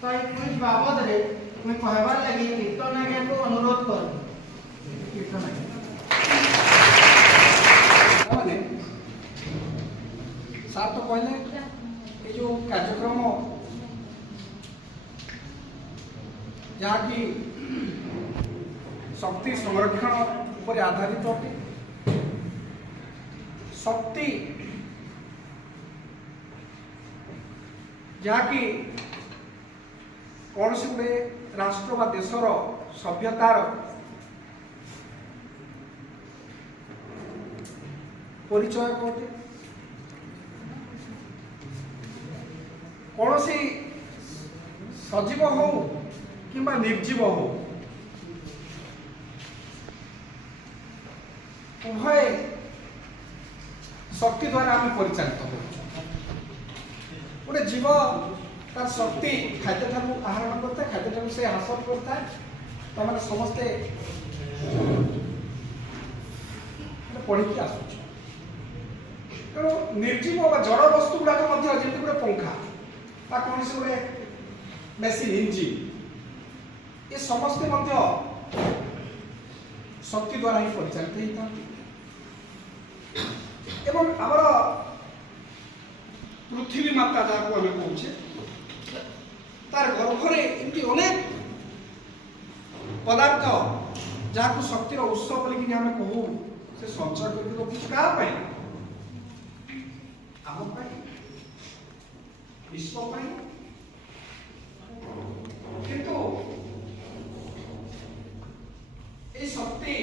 तो ये क्विज बाबद रे मैं कहबार लगी कीर्तन आज्ञा को अनुरोध कर कीर्तन माने साथ तो कहले ये जो कार्यक्रम जहाँ की शक्ति संरक्षण पर आधारित अटे शक्ति जहाँ की कौन से गोटे राष्ट्र बा देशर सभ्यतार परिचय कटे कौन सी सजीव हो कि निर्जीव हो उभय शक्ति द्वारा आम परिचालित हो गोटे जीव तार शक्ति खाद्य ठारू आहरण करता है खाद्य ठारू से हासिल करता है तो मैंने समस्ते पढ़ी आसु तेणु निर्जीव जड़ वस्तु गुड़ाक जमी गोटे पंखा कौन से गोटे मेसीन इंजिन ये समस्ते शक्ति द्वारा ही परिचालित होता एवं आमर पृथ्वी माता जहाँ को आम कहे तार गर्भरे एमती अनेक पदार्थ जहाँ को शक्तिर उत्स बोलिक आम कहू से संचय कर रखी क्या आम विश्व किंतु ये शक्ति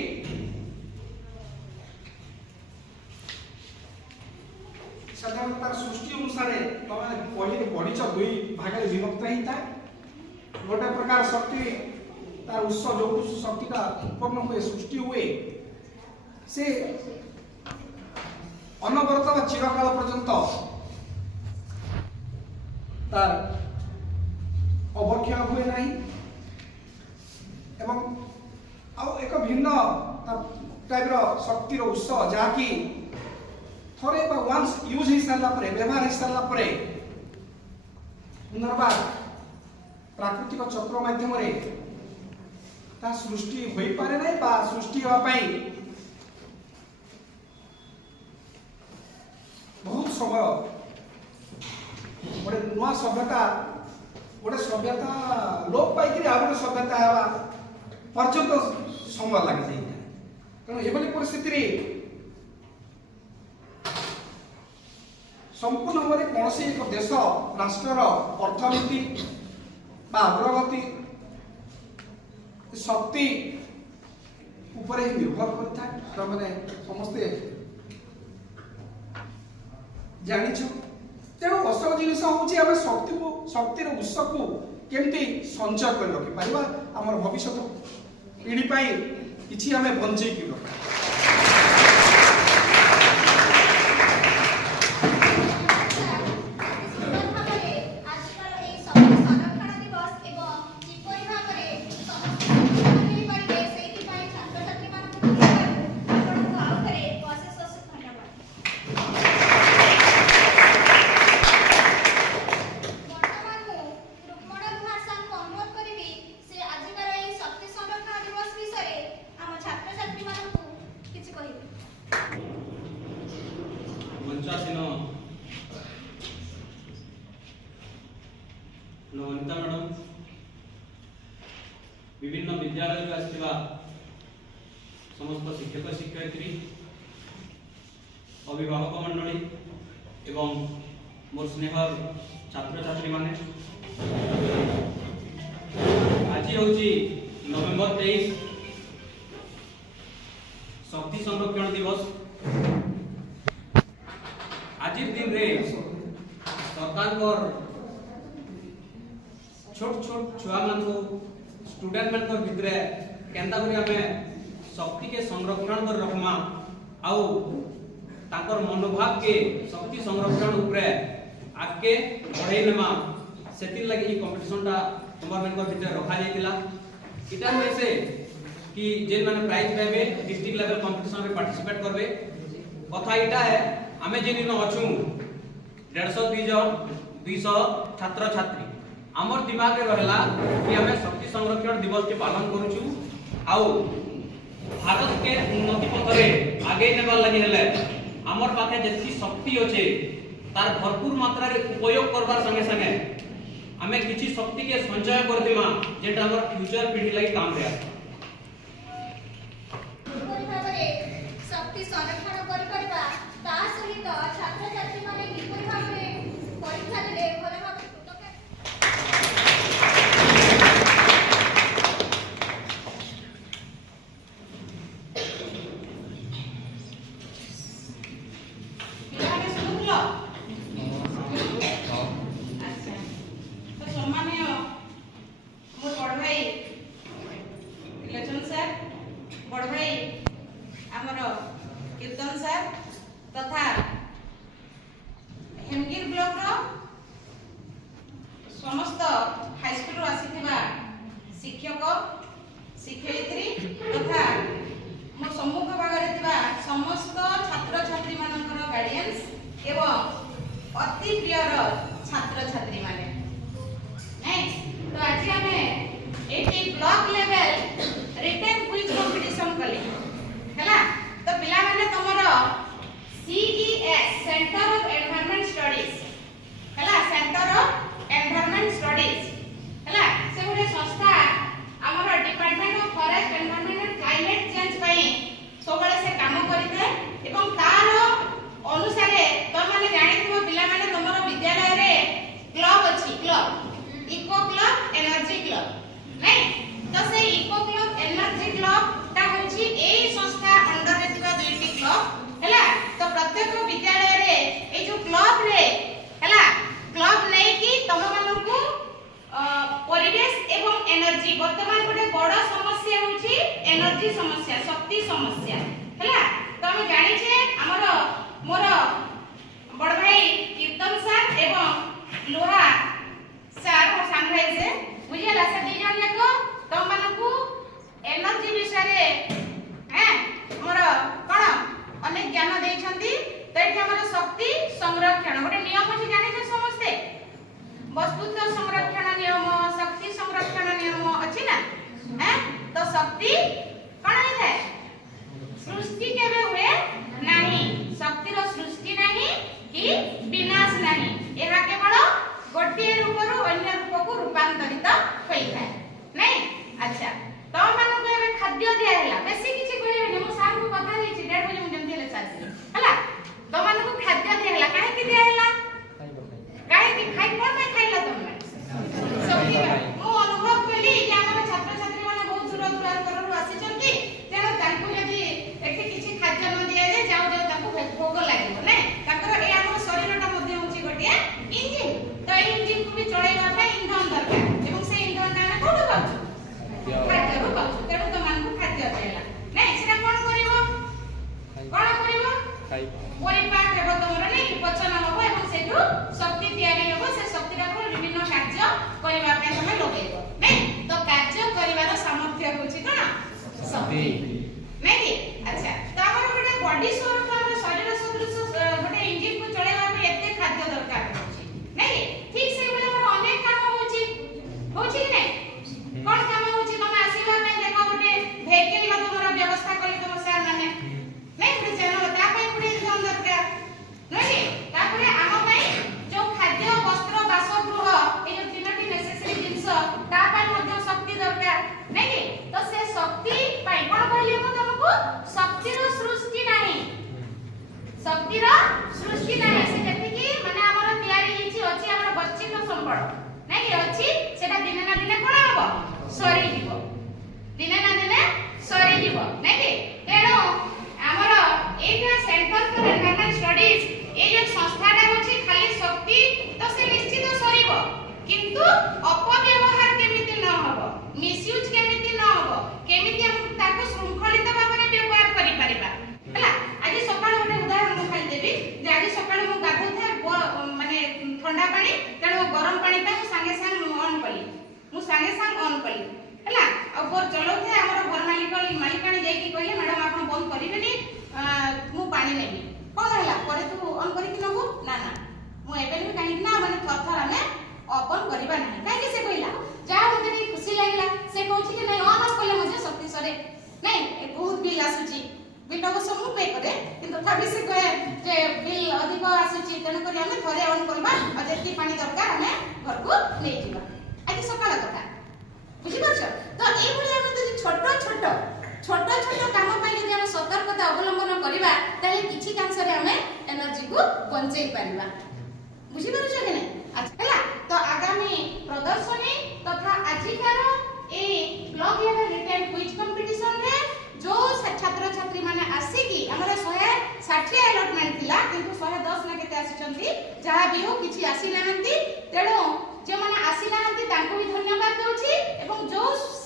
साधारण तार सृष्टि अनुसार पहले बढ़ीच दुई भाग विभक्त होता है गोटे प्रकार शक्ति तार उत्स जो शक्ति का उत्पन्न हुए सृष्टि हुए से अनवरत व चिरकाल पर्यंत तार अवक्षय हुए नहीं एवं एक भिन्न टाइप शक्तिर उत्स जहाँकि थोड़े वंस यूज हो सारा व्यवहार हो सारा पुनर्बार प्राकृतिक चक्र माध्यम सृष्टि हो पारे ना सृष्टि होगापाई बहुत समय गोटे नुआ सभ्यता गोटे सभ्यता लोप पाई गोटे सभ्यता पर्यंत समय लगी जाए तेणु ये परिस्थिति संपूर्ण भाव में कौन एक देश राष्ट्र अर्थनीति अग्रगति शक्ति उपर ही निर्भर करता है मैंने समस्ते जानिछ तेणु असल जिनिस हूँ शक्तिर उत्स को केमती संचय कर रखी पारिबा आमर भविष्य पीढ़ी किसी आम बंचे रखा नवनीता मैडम विभिन्न विद्यालय आसवा समस्त शिक्षक शिक्षयित्री अभिभावक मंडली एवं मोर स्नेहर छात्र छात्री माने आज हूँ नवेम्बर 23 शक्ति संरक्षण दिवस आज दिन रे सरकार छोट छोट छुआ मान स्टूडेंट मान भितर केंता करी आमे शक्ति के संरक्षण कर रखमा आउ ताकर मनोभाव के शक्ति संरक्षण उपरे आगे बढ़ाई नेमा सेतिर लगी ई कंपटीशन टा तुमर मन भितर रखा जाइतिला इटा होय से कि जेन माने प्राइज पाबे डिस्ट्रिक्ट लेवल कंपटीशन रे पार्टिसिपेट करबे कथा इटा है आमे जेन नो अछु 150 200 छात्र छात्री आमर दिमाग रे रहला कि हमें शक्ति संरक्षण दिवस के पालन करूछु आउ भारत के उन्नति पथ रे आगे नेबार लागि हेले आमर पाखे जेति शक्ति अछि तार भरपूर मात्रा रे उपयोग करबार संगे संगे हमें किछि शक्ति के संचय कर देमा जेटा हमर फ्यूचर पीढ़ी लागि काम रे शक्ति संरक्षण करिपरिबा ता सहित छात्र छात्री माने किपरि भाबरे परीक्षा देले भले भाबरे ପିଲାମାନେ ଶୁଣୁଥିଲ? ଆଚ୍ଛା ତ ସମ୍ମାନୀୟ ମୋ ବଡ଼ ଭାଇ ତ୍ରିଲୋଚନ ସାର୍, ବଡ଼ ଭାଇ ଆମର କୀର୍ତ୍ତନ ସାର୍ ତଥା ହେମଗିରି ବ୍ଲକର ସମସ୍ତ ହାଇସ୍କୁଲରୁ ଆସିଥିବା ଶିକ୍ଷକ ଶିକ୍ଷୟିତ୍ରୀ ତଥା ମୋ ସମ୍ମୁଖ ଭାଗରେ ଥିବା ସମସ୍ତ ଛାତ୍ରଛାତ୍ରୀ ମାନଙ୍କର ଗାର୍ଡିଆନ୍ସ ଏବଂ ଅତି ପ୍ରିୟର ଛାତ୍ରଛାତ୍ରୀମାନେ ନାଇଁ ତ ଆଜି ଆମେ ଏଠି block level written quiz competition କଲେ ହେଲା ତ ପିଲାମାନେ ତମର CES centre of environment studies ହେଲା ସେଣ୍ଟର ଅଫ ଏନଭାୟରନମେଣ୍ଟ ଷ୍ଟଡିଜ ହେଲା ସେ ଗୋଟେ ସଂସ୍ଥା ଆମର department of forest environment and climate change ପାଇଁ ସବୁବେଳେ ସେ କାମ କରିଥାଏ ଏବଂ ତାର ଅନୁସାରେ ତମମାନେ ଜାଣିଥିବ ପିଲାମାନେ ତମର ବିଦ୍ୟାଳୟରେ କ୍ଲବ ଅଛି club eco club energy club ନାଇଁ ତ ସେଇ ଇକୋ କ୍ଲବ ଏନର୍ଜି କ୍ଲବ ଟା ହେଉଛି ଏଇ ସଂସ୍ଥା ଅଣ୍ଡରରେ ଥିବା ଦୁଇଟି କ୍ଲବ ହେଲା ତ ପ୍ରତ୍ୟେକ ବିଦ୍ୟାଳୟରେ ଏଇ ଯୋଉ କ୍ଲବ ରେ ହେଲା କ୍ଲବ ନେଇକି ତମମାନଙ୍କୁ ପରିବେଶ ଏବଂ ଏନର୍ଜି ବର୍ତ୍ତମାନ ଗୋଟେ ବଡ଼ ସମସ୍ୟା ହେଉଛି ଏନର୍ଜି ସମସ୍ୟା ଶକ୍ତି ସମସ୍ୟା ହେଲା ତ ଆମେ ଜାଣିଛେ ଆମର ମୋର ବଡ଼ ଭାଇ କୀର୍ତ୍ତନ ସାର୍ ଏବଂ ଲୋହା ସାର୍ ମୋ ସାନ ଭାଇ ସେ ବୁଝିଲା ସେ ଦୁଇ ଜଣ ଯାକ ତମମାନଙ୍କୁ ଏନର୍ଜି ବିଷୟରେ ଆମର କ'ଣ ଅନେକ ଜ୍ଞାନ ଦେଇଛନ୍ତି ତ ଏଠି ଆମର ଶକ୍ତି ସଂରକ୍ଷଣ ଗୋଟେ ନିୟମ ଅଛି ଜାଣିଛେ ସମସ୍ତେ ବସ୍ତୁତ୍ୱ ସଂରକ୍ଷଣ ନିୟମ ଶକ୍ତି ସଂରକ୍ଷଣ ନିୟମ ଅଛି ନା ତ ଶକ୍ତି କ'ଣ ହେଇଥାଏ ସୃଷ୍ଟି କେବେ ହୁଏ ନାହିଁ ଶକ୍ତିର ସୃଷ୍ଟି ନାହିଁ କି ବିନାଶ ନାହିଁ ଏହା କେବଳ ଗୋଟିଏ ରୂପରୁ ଅନ୍ୟ ରୂପକୁ ରୂପାନ୍ତରିତ ହୋଇଥାଏ ନାଇଁ ଆଚ୍ଛା ତମମାନଙ୍କୁ ଏବେ ଖାଦ୍ୟ ଦିଆ ହେଲା ବେଶୀ କିଛି କହିବେନି ମୁଁ ସାର୍ଙ୍କୁ କଥା ଦେଇଛି 1.5 ବଜେ ମୁଁ ଯେମିତି ହେଲେ ସାରିଥିଲି ହେଲା ତମମାନଙ୍କୁ ଖାଦ୍ୟ ଦିଆ ହେଲା କାହିଁକି ଦିଆ ହେଲା କାହିଁକି ଖାଇ କ'ଣ ପାଇଁ ଖାଇଲା ତମେ ଶକ୍ତି ମୁଁ ଅନୁଭବ କଲି ଯେ ଆମର ଛାତ୍ରଛାତ୍ରୀ ମାନେ ବହୁତ ଦୂର ଦୂରାନ୍ତରରୁ ଆସିଛନ୍ତି ତେଣୁ ତାଙ୍କୁ ଯଦି ଏଠି କିଛି ଖାଦ୍ୟ ନ ଦିଆଯାଏ ଯାଉ ଯାଉ ତାଙ୍କୁ ଭୋଗ ଲାଗିବ ନାଇଁ ତାଙ୍କର ଏ ଆମର ଶରୀରଟା ମଧ୍ୟ ହେଉଛି ଗୋଟିଏ ଇଞ୍ଜିନ ତ ଏଇ ଇଞ୍ଜିନକୁ ବି ଚଳେଇବା ପାଇଁ ଇନ୍ଧନ ଦରକାର ଏବଂ ସେ ଇନ୍ଧନଟା ଆମେ କୋଉଠୁ ପାଉଛୁ ଖାଦ୍ୟରୁ ପାଉଛୁ ତେଣୁ ତମମାନଙ୍କୁ ଖାଦ୍ୟ ଦିଆହେଲା ନାଇଁ ସେଟା କ'ଣ କରିବ ପରିପାକ ହେବ ତମର ନାଇଁ ପଚନ ହେବ ଏବଂ ସେଇଠୁ ଶକ୍ତି ତିଆରି ହେବ ସେ ଶକ୍ତିଟାକୁ ବିଭିନ୍ନ କାର୍ଯ୍ୟ କରିବା ପାଇଁ ତମେ ଲଗେଇବ ନାଇଁ ତ କାର୍ଯ୍ୟ କରିବାର ସାମର୍ଥ୍ୟ ହେଉଛି କ'ଣ ଶକ୍ତି ନାଇଁ କି ଆଚ୍ଛା ତ ଆମର ଗୋଟେ ବଡି ସ୍ୱରୂପ ଆମର ଶରୀର ସଦୃଶ ଗୋଟେ ଇଞ୍ଜିନକୁ ଚଳାଇବା ପାଇଁ ଏତେ ଖାଦ୍ୟ ଦରକାର ହେଉଛି ନାଇଁ ଠିକ ସେଇଭଳି ଆମର ଅନେକ କାମ ହେଉଛି କି ନାଇଁ କ'ଣ କାମ ହେଉଛି ତମେ ଆସିବା ପାଇଁ ଦେଖ ଗୋଟେ ଭେହିକଲର ତମର ବ୍ୟବସ୍ଥା କରି ତମ ସାର୍ ମାନେ ନାଇଁ ଗୋଟେ ଜାନ ତା ପାଇଁ ଗୋଟେ ଇନ୍ଧନ ଦରକାର ନାଇଁ ତାପରେ ଆମ ପାଇଁ ଯୋଉ ଖାଦ୍ୟ ବସ୍ତ୍ର ବାସଗୃହ ଏଇ ଯୋଉ ତିନୋଟି ନେସେସରି ଜିନିଷ ତା ପାଇଁ ମଧ୍ୟ ଶକ୍ତି ଦରକାର ନାଇଁ ତ ସେ ଶକ୍ତି ପାଇଁ କ'ଣ କହିଲି ମୁଁ ତମକୁ ଶକ୍ତିର ସୃଷ୍ଟି ନାହିଁ ସେ ଯେତିକି ମାନେ ଆମର ତିଆରି ହେଇଛି ଅଛି ଆମର ଗଚ୍ଛିତ ସମ୍ବଳ ନାଇଁ ଅଛି ସେଟା ଦିନେ ନା ଦିନେ କ'ଣ ହବ ସରିଯିବ ନାଇଁ ତେଣୁ ଆମର ଏଇଟା ସେଣ୍ଟର ଫର ଏନଭାୟରନମେଣ୍ଟ ଷ୍ଟଡିଜ এই যে সংস্থাটা হচ্ছে খালি শক্তি তো সে নিশ্চিত সরিব কিন্তু অপব্যবহার কেমিতি ন হব মিসইউজ কেমিতি ন হব কেমিতি আমি তাকে শৃঙ্খলিত ভাবে ব্যবহার করি পারিবা হলা আজি সকালে ଗୋଟେ উদাহরণ ମୁଁ ଖାଲି ଦେବି যে আজি সকালে ମୁଁ গাধুଥାଏ মানে ঠান্ডা পানি তেଣୁ গরম পানি ପାଇଁ ମୁଁ ସାଙ୍ଗେ ସାଙ୍ଗେ ଅନ୍ କଲି ହେଲା ଆଉ ବୋର ଚଲଉଥାଏ ଆମର ଘର ମାଲିକାଣୀ ଯାଇକି କହିଲେ ମ୍ୟାଡମ ଆପଣ ବନ୍ଦ କରିବେନି ମୁଁ ପାଣି ନେବି କ'ଣ ହେଲା ପରେ ତୁ ଅନ୍ କରିକି ନବୁ ନା ମୁଁ ଏବେ ବି କାହିଁକି ନା ମାନେ ଥର ଆମେ ଅଫ୍ କରିବା ନାହିଁ। କାହିଁକି ସେ କହିଲା ଯାହା ମୋତେ ଟିକେ ଖୁସି ଲାଗିଲା ସେ କହୁଛି କି ନାଇଁ ଅନ୍ ଅଫ୍ କଲେ ମଧ୍ୟ ଶକ୍ତି ସରେ ନାଇଁ ବହୁତ ବିଲ୍ ଆସୁଛି ବିଲ୍ ଅବଶ୍ୟ ମୁଁ ପେ କରେ କିନ୍ତୁ ତଥାପି ସେ କହେ ଯେ ବିଲ୍ ଅଧିକ ଆସୁଛି ତେଣୁକରି ଆମେ ଥରେ ଅନ୍ କରିବା ଆଉ ଯେତିକି ପାଣି ଦରକାର ଆମେ ଘରକୁ ନେଇଯିବା। ଆଜି ସକାଳ କଥା ବୁଝିପାରୁଛ ତ ଏଇଭଳି ଆମେ ଯଦି ଛୋଟ ଛୋଟ କାମ ପାଇଁ ଯଦି ଆମେ ସତର୍କତା ଅବଲମ୍ବନ କରିବା ତାହେଲେ କିଛି କାଂଶରେ ଆମେ ଏନର୍ଜିକୁ ବଞ୍ଚେଇ ପାରିବା। ବୁଝିପାରୁଛ କି ନାହିଁ? ହେଲା ତ ଆଗାମୀ ପ୍ରଦର୍ଶନୀ ତଥା ଆଜିକାର এই block level written quiz competition রে जो ছাত্র ছাত্রী মানে আসিকি हमर 160 अलॉटमेंट थिला किंतु 110 ना केते आसीचंती जहा भी हो किछि आसी नाहंती तेणु जे माने आसी नाहंती तांको भी धन्यवाद दउछि एवं जो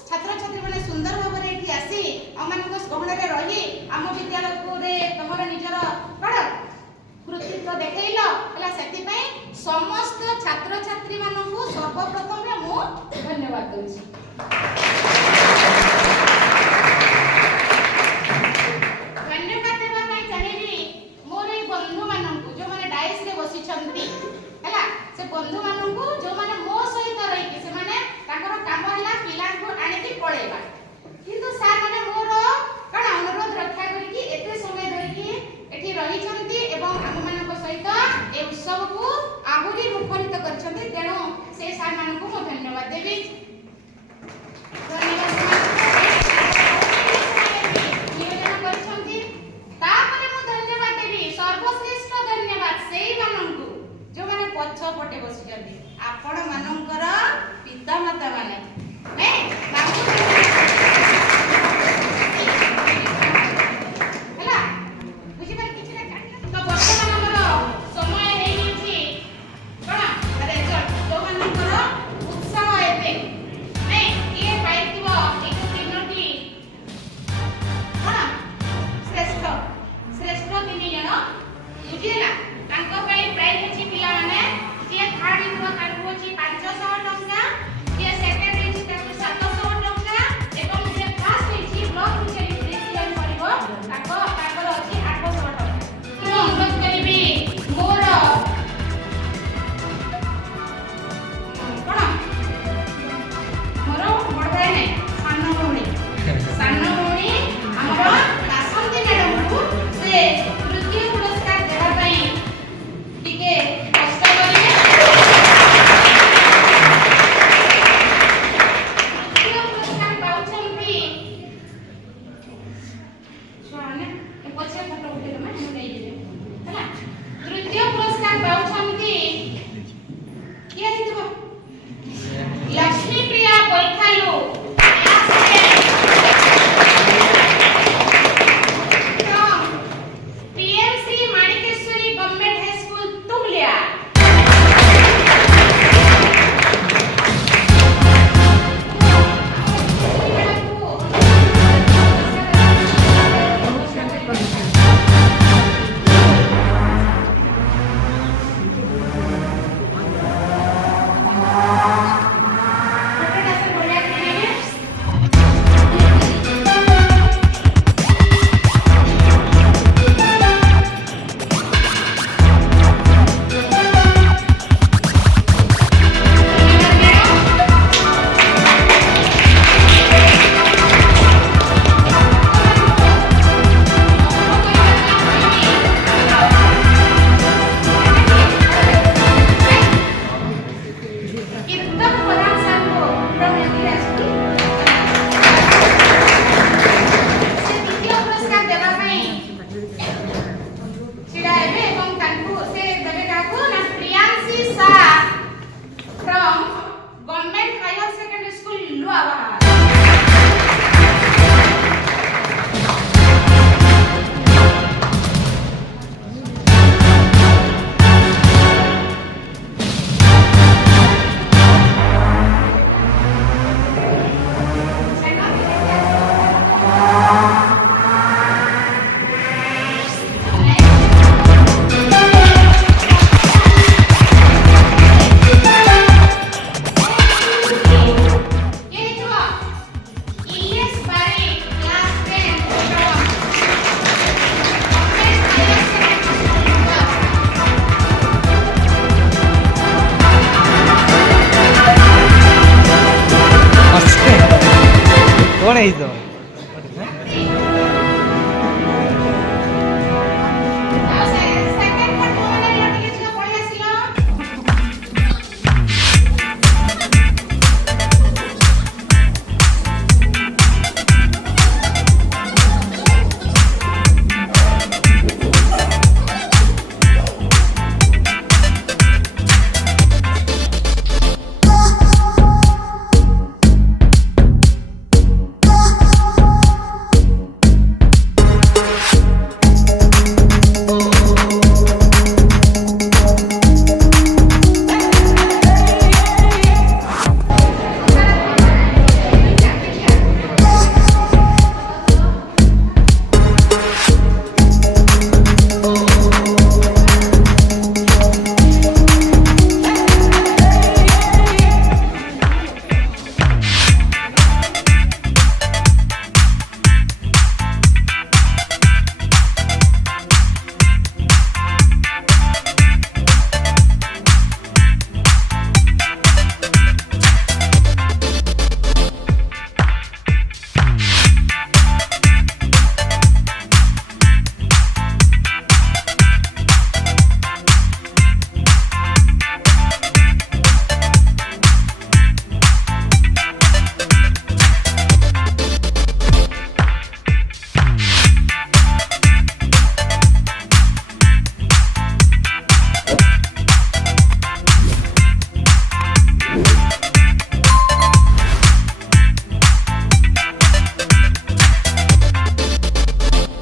छात्र छात्री माने सुंदर भाबरे एठी आसी अमानक गहण रे रही आम विद्यालय को रे तमर निजर बड़ कृतित्व देखैलो हला सेति पई समस्त छात्र छात्री मानकु सर्वप्रथम रे मु धन्यवाद दउछि। धन्यवाद देवा ପାଇଁ ଚାହିଁବି ମୋର এই ବନ୍ଧୁ ମାନଙ୍କୁ जो माने डाइस रे बसी छंती हैला से बंधु ମାନଙ୍କୁ जो माने मो सहित रही से माने ताकर काम हैला पिलांको आनिकी पळेबा किंतु सार माने मोर कण अनुरोध रक्षा करी कि एते समय धरि कि एठी रही छंती एवं हम मानक सहित ए उत्सव को आहुरी मुखरित करछंती तेणु से सार मानको मो धन्यवाद देबी। सर्वश्रेष्ठ धन्यवाद से जो मैंने पछ पटे बसी आपण मानकर पिता माता माने କ'ଣ ହେଇଛି ତମର?